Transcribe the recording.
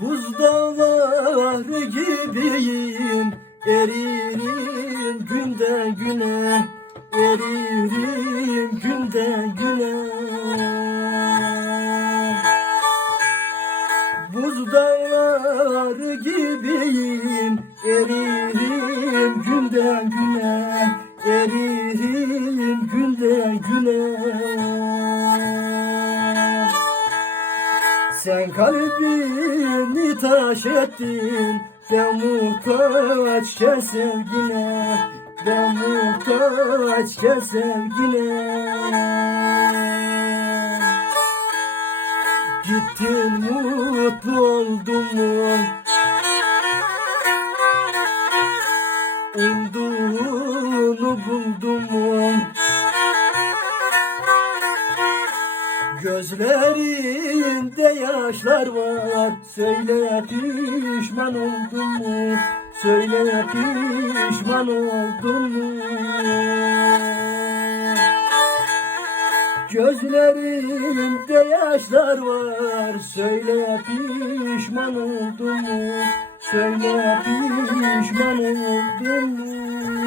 Buzdağlar gibiyim Eririm günden güne Eririm günden güne. Buzdağlar gibiyim Eririm günden güne Sen kalbimi taş ettin. Ben muhtaçken sevgine. Ben muhtaçken sevgine. Gittin mutlu oldum Gözlerinde yaşlar var Söyle pişman oldun mu? Söyle pişman oldun mu? Gözlerinde yaşlar var Söyle pişman oldun mu? Söyle pişman oldun mu?